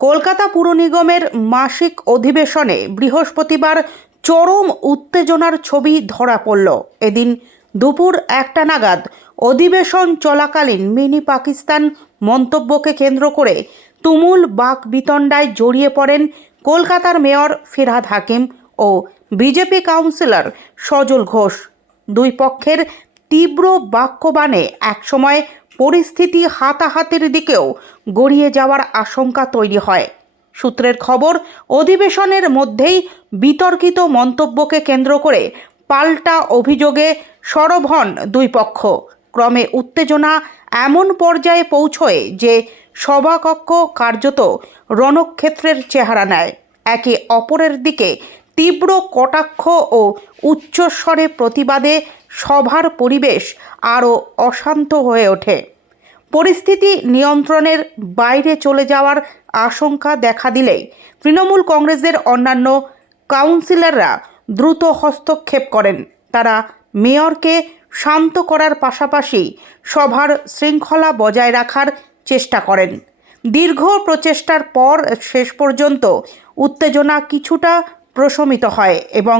কলকাতা পুর নিগমের মাসিক অধিবেশনে বৃহস্পতিবার চরম উত্তেজনার ছবি ধরা পড়ল। এদিন দুপুর 1টা নাগাদ অধিবেশন চলাকালীন মিনি পাকিস্তান মন্তব্যকে কেন্দ্র করে তুমুল বাকবিতণ্ডায় জড়িয়ে পড়েন কলকাতার মেয়র ফিরহাদ হাকিম ও বিজেপি কাউন্সিলর সজল ঘোষ। দুই পক্ষের তীব্র বাক্যবাণে একসময় পরিস্থিতি হাতাহাতির দিকেও গড়িয়ে যাওয়ার আশঙ্কা তৈরি হয়। সূত্রের খবর, অধিবেশনের মধ্যেই বিতর্কিত মন্তব্যকে কেন্দ্র করে পাল্টা অভিযোগে সরব হন দুই পক্ষ। ক্রমে উত্তেজনা এমন পর্যায়ে পৌঁছয় যে সভাকক্ষ কার্যত রণক্ষেত্রের চেহারা নেয়। একে অপরের দিকে তীব্র কটাক্ষ ও উচ্চস্বরে প্রতিবাদে সভার পরিবেশ আরও অশান্ত হয়ে ওঠে। পরিস্থিতি নিয়ন্ত্রণের বাইরে চলে যাওয়ার আশঙ্কা দেখা দিলে তৃণমূল কংগ্রেসের অন্যান্য কাউন্সিলররা দ্রুত হস্তক্ষেপ করেন। তারা মেয়রকে শান্ত করার পাশাপাশি সভার শৃঙ্খলা বজায় রাখার চেষ্টা করেন। দীর্ঘ প্রচেষ্টার পর শেষ পর্যন্ত উত্তেজনা কিছুটা প্রশমিত হয় এবং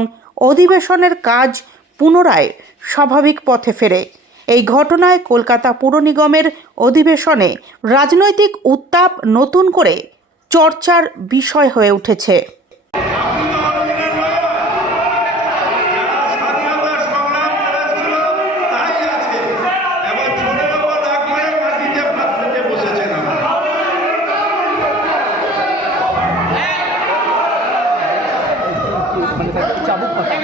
অধিবেশনের কাজ পুনরায় স্বাভাবিক পথে ফেরে। এই ঘটনায় কলকাতা পুর নিগমের অধিবেশনে রাজনৈতিক উত্তাপ নতুন করে চর্চার বিষয় হয়ে উঠেছে। মানে চাবুক কথা